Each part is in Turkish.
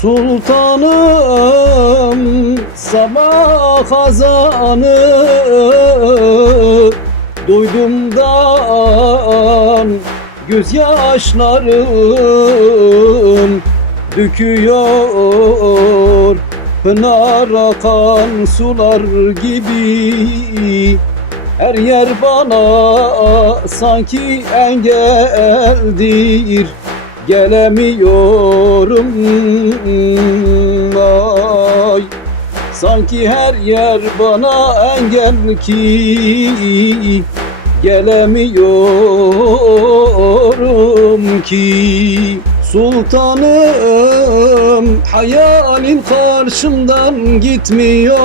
Sultanım sabah hazanı Duydumdan gözyaşlarım Döküyor. Pınar akan sular gibi Her yer bana sanki engeldir Gelemiyorum. Ay Sanki her yer bana engel ki Gelemiyorum ki. Sultanım hayalin karşımdan gitmiyor.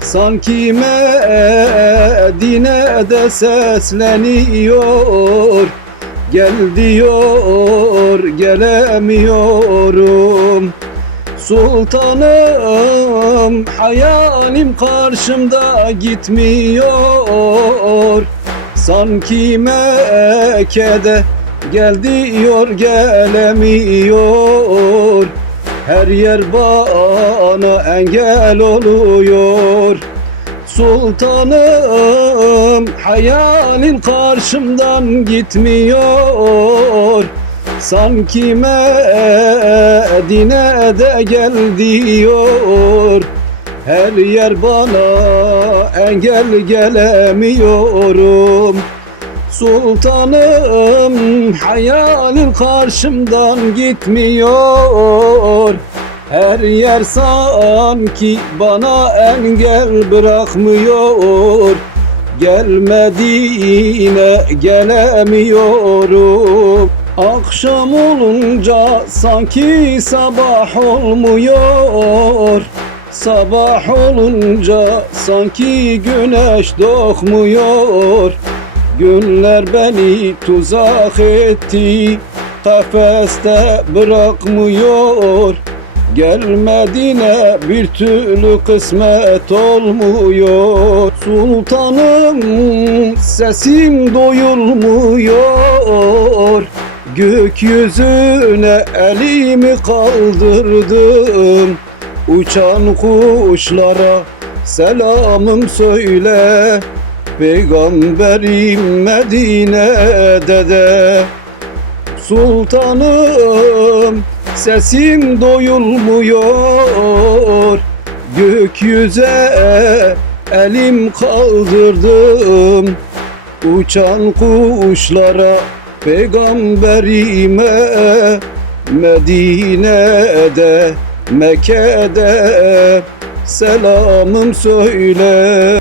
Sanki Medine'de sesleniyor Gel diyor gelemiyorum. Sultanım hayalim karşımda gitmiyor. Sanki Mekke'de gel diyor gelemiyor. Her yer bana engel oluyor Sultanım hayalin karşımdan gitmiyor. Sanki Medine'de gel diyor. Her yer bana engel gelemiyorum. Sultanım hayalin karşımdan gitmiyor her yer sanki bana engel bırakmıyor. Gelmediğine gelemiyorum. Akşam olunca sanki sabah olmuyor. Sabah olunca sanki güneş doğmuyor. Günler beni tuzak etti Kafeste bırakmıyor Gelmediğine bir türlü kısmet olmuyor. Sultanım sesim doyulmuyor. Gökyüzüne elimi kaldırdım. Uçan kuşlara selamım söyle. Peygamberim Medine'de de Sultanım sesim doyulmuyor. Gökyüze elim kaldırdım. Uçan kuşlara peygamberime Medine'de Mekke'de selamım söyle